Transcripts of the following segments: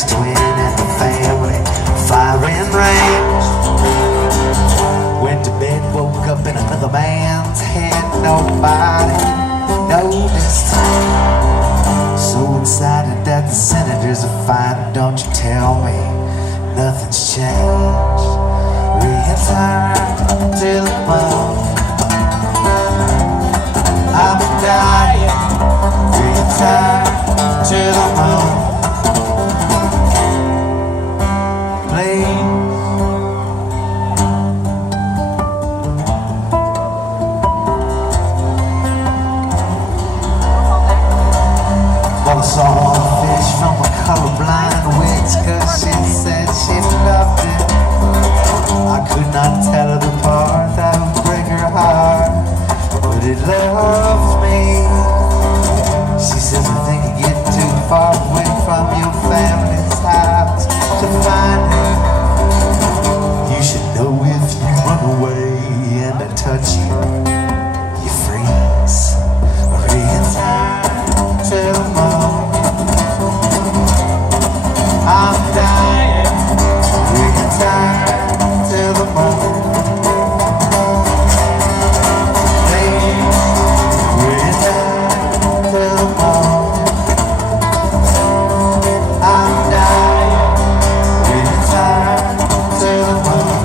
youngest twin in the family, firing range. Went to bed, woke up in another man's head. Nobody noticed. So excited that the senators are fine. Don't you tell me nothing's changed. Return to the moon. I'm dying. Return to the moon. Please. Well, I saw a fish from a colorblind witch, 'cause she said she loved it. I could not tell her apart, that would break her heart, but it loves me. She says, I think you get too far away from your family's house to find her. You should know if you run away and I touch you, you freeze. Return to the moon. I'm dying. Return to the moon. Please, return to the moon. I'm dying. Return to the moon.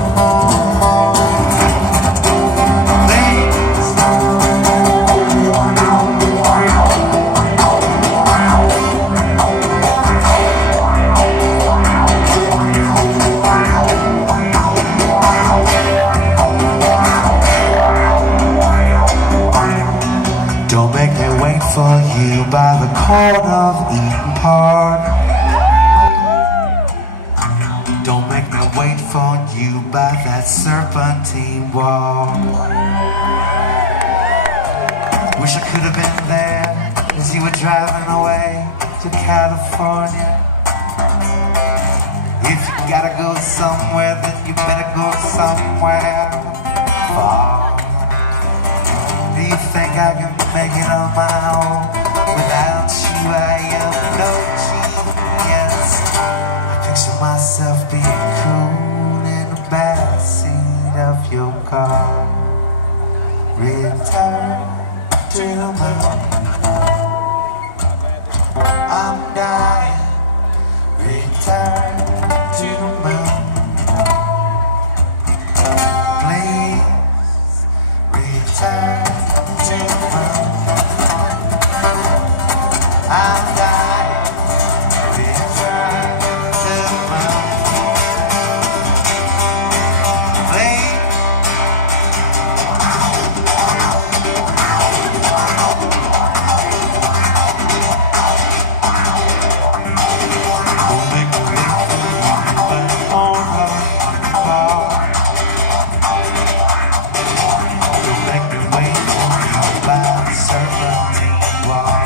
Don't make me wait for you by the corner of Eden Park. Don't make me wait for you by that serpentine wall. Wish I could have been there as you were driving away to California. If you gotta go somewhere, then you better go somewhere far. Do you think I can make it on my own? Without you, I am no genius. I picture myself being cool in the backseat of your car. Return to the moon. I'm dying. Return to the moon. Please return to the moon. I'm dying. Return to the moon. Please. Don't make me wait for you back on the car. Don't make me wait for you by the serpentine wall.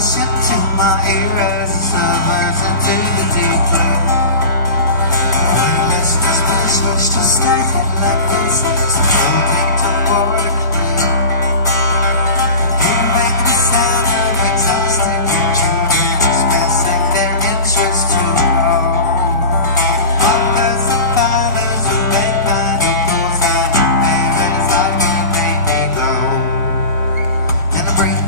Into my ears, submerged into the deep blue. Let's just this was just starting like this, so floating toward a clue. You make the sound of exhausted children expressing their interest to grow. Mothers and fathers who make manacles and babies like a baby glow. And I breathe.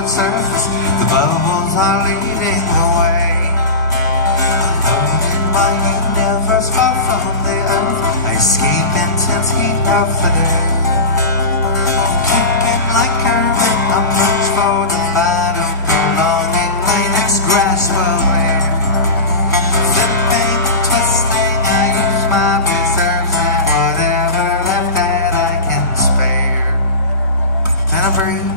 Surface, the bubbles are leading the way. Alone in my universe, far from the earth, I escape intense heat of the day. Kicking like Kermit, I'm punched for the battle, prolonging my next grasp of air. Flipping, twisting, I use my reserves and whatever left that I can spare. And I breathe.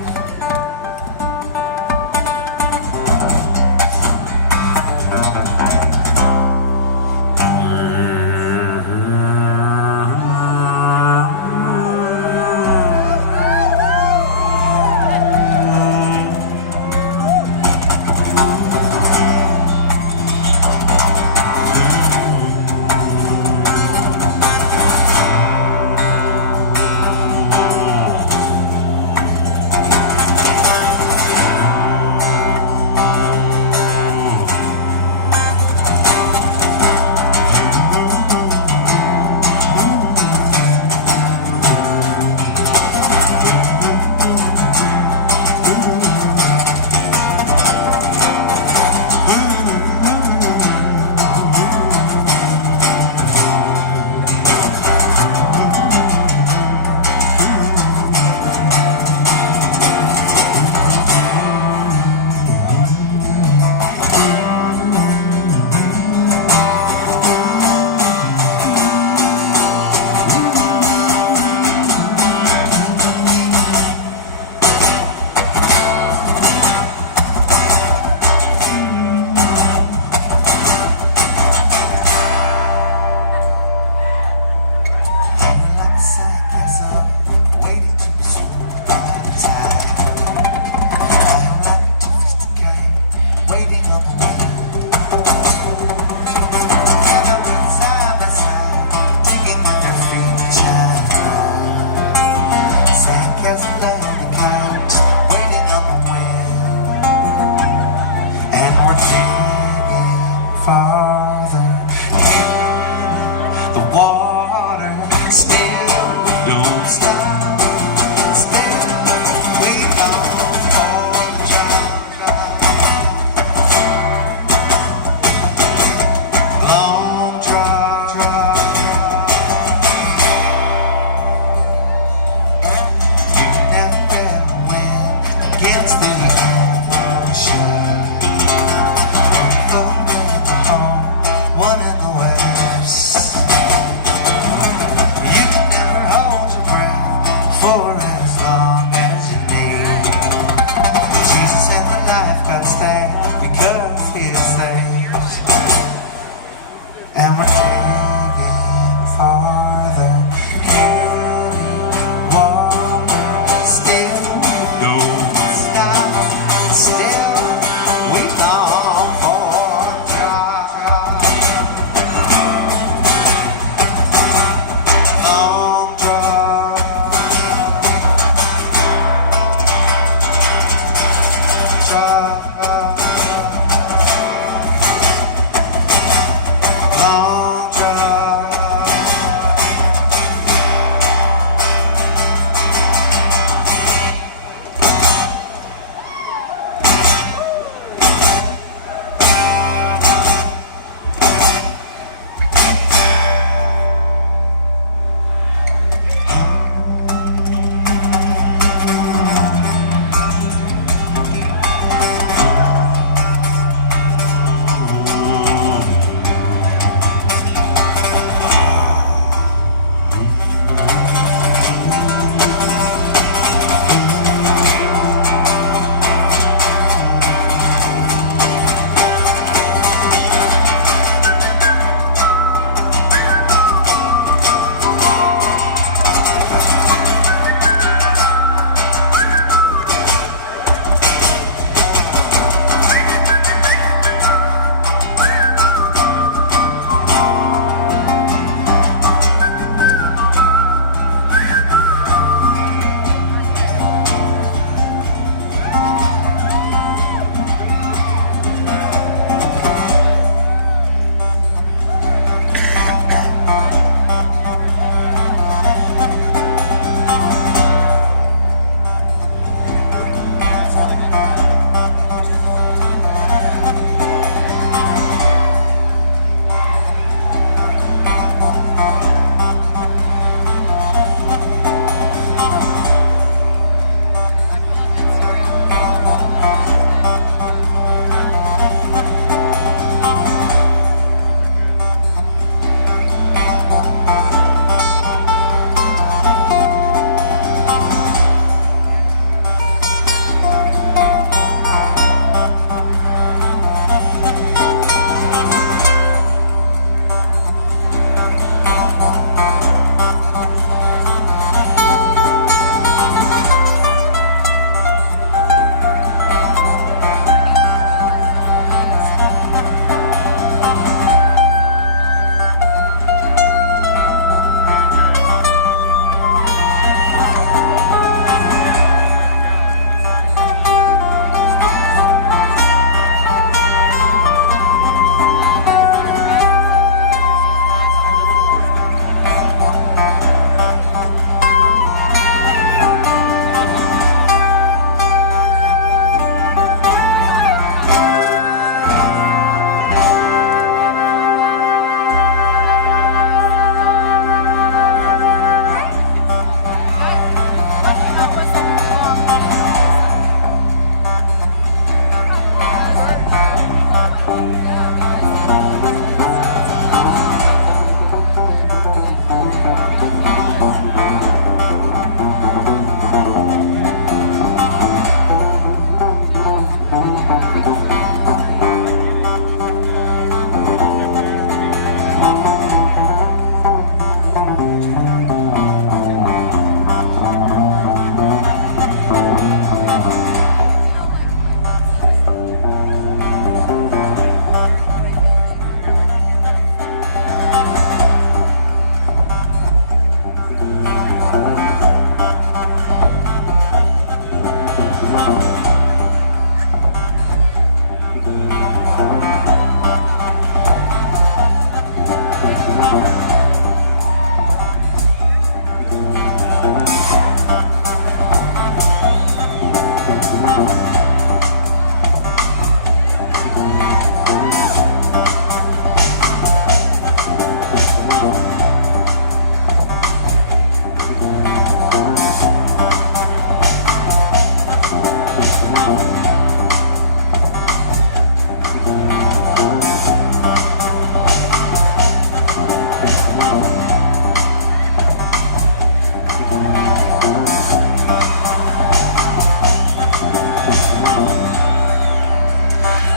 Waiting on the wind. Side by side, digging with their feet to shine. Sandcastle down the couch, waiting on the wind. And we're digging farther in the water. Still don't stop. Still wait on for the drop. Long drop, you never win against the ocean. One in the home, one in the west. You can never hold your breath for as long as you need.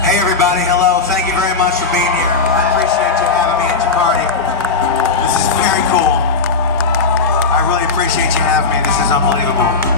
Hey everybody, hello. Thank you very much for being here. I appreciate you having me at your party. This is very cool. I really appreciate you having me. This is unbelievable.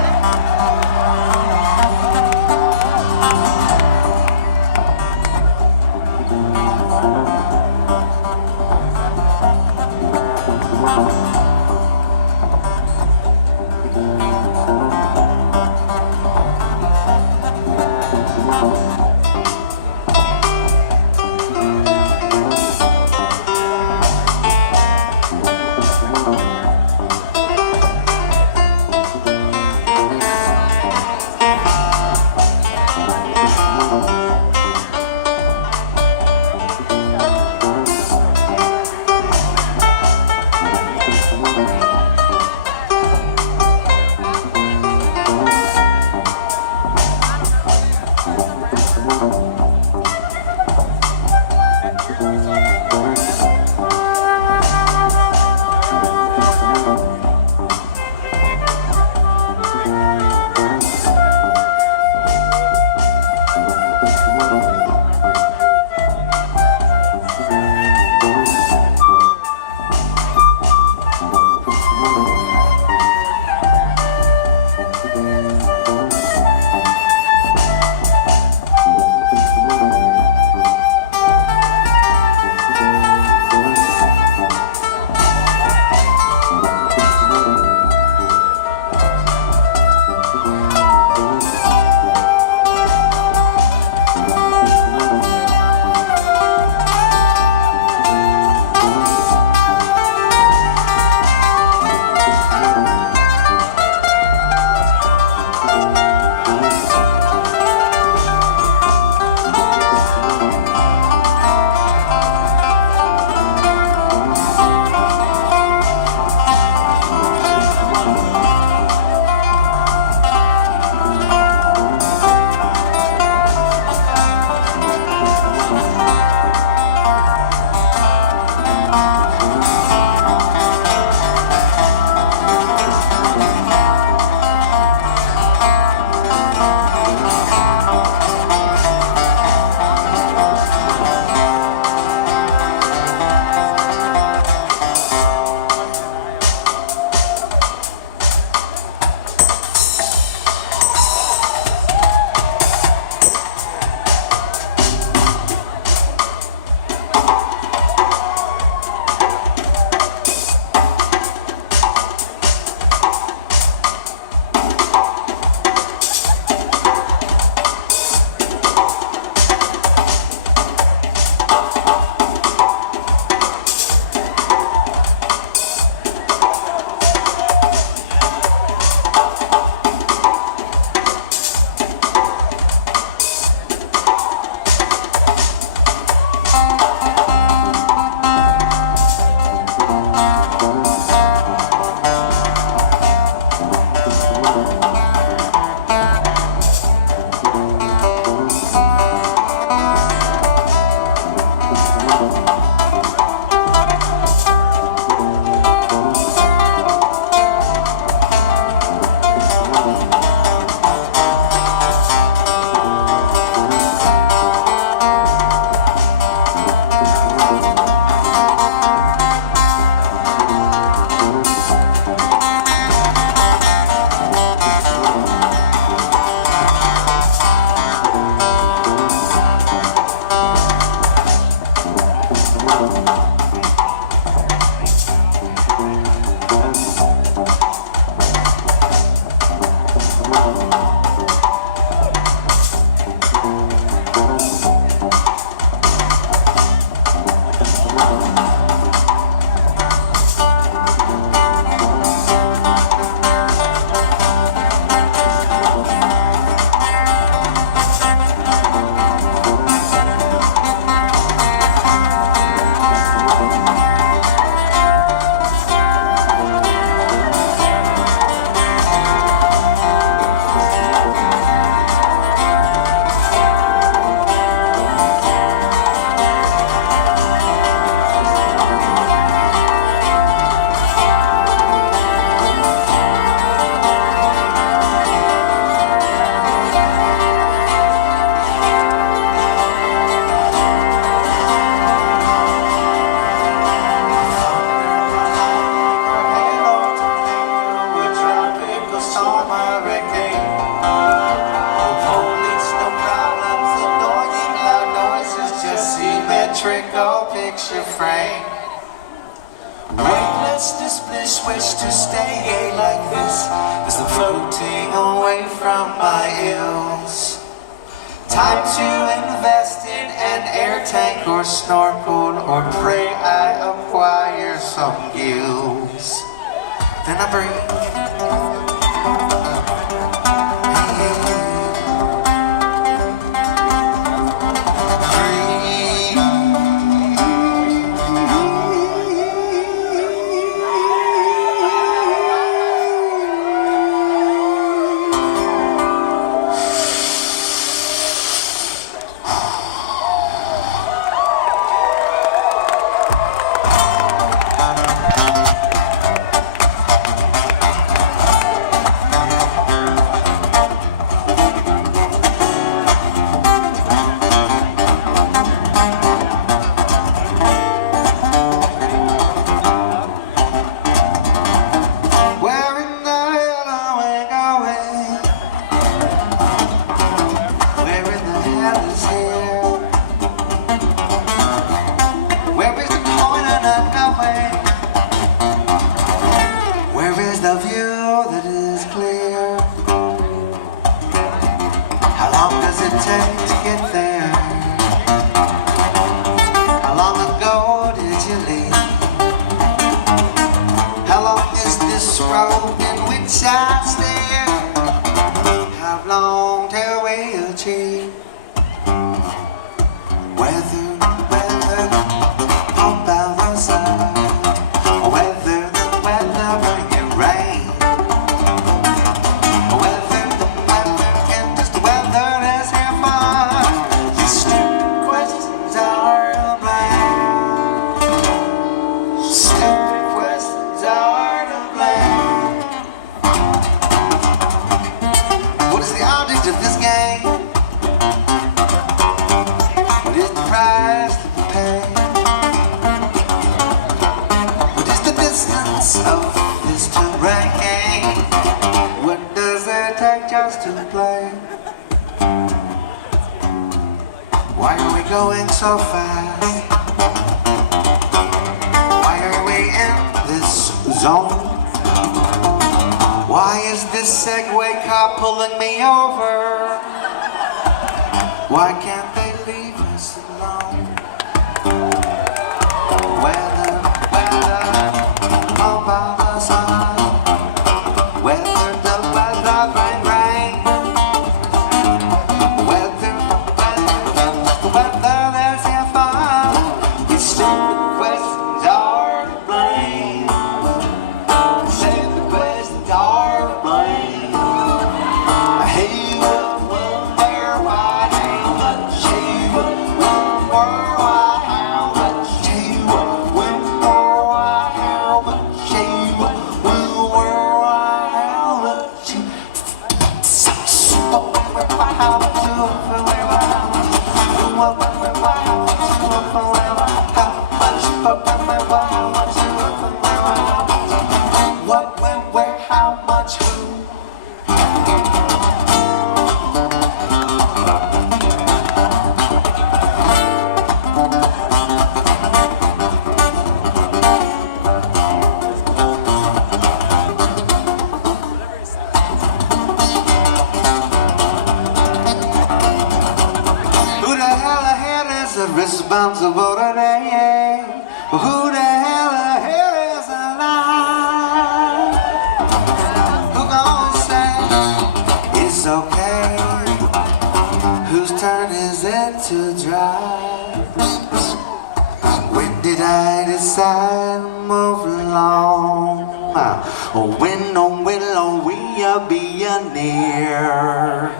picture frame. Weightlessness, bliss, wish to stay like this as I'm floating away from my ills. Time to invest in an air tank or snorkel, or pray I acquire some gills. Then I breathe. The view that is clear. How long does it take to get there? How long ago did you leave? How long is this road in which I stare? How long till we achieve? Weather, on the side. Weather, bring it rain. Weather, and just the weather is here for. These stupid questions are to blame. Stupid questions are to blame. What is the object of this game? What is the price to pay? What is the distance of this terrain? What does it take just to play? Why are we going so fast? Why are we in this zone? Why is this Segway car pulling me over? Why can't they leave us alone? Weather, all by the sun. Weather, the weather, rain. Weather, the weather, there's your fun. These stupid questions are to blame. Stupid questions are to blame. Hey, what, where, why, how much? Hey, what, where, why, how much? Hey, what, when, where, why, how much? Hey, what, when, where, why, how much? How much? What, when, where, how much, who? Who the hell ahead is responsible today? Who the hell ahead is alive? Who gonna say it's okay? Whose turn is it to drive? When did I decide to move along? When, oh, will we be near?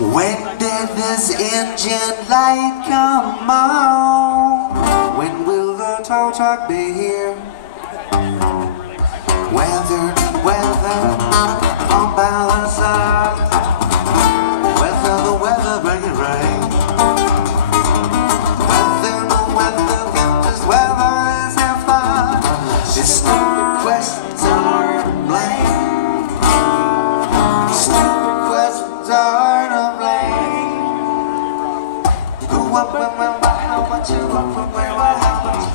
When did this engine light come on? When will the tow truck be here? Weather, on balance side. Weather, the weather, bring it rain. Weather, the weather, just weather is here fun. These stupid questions are to blame. Stupid questions are to blame. Who, what, when, why, how much, who, what, where, why, how much?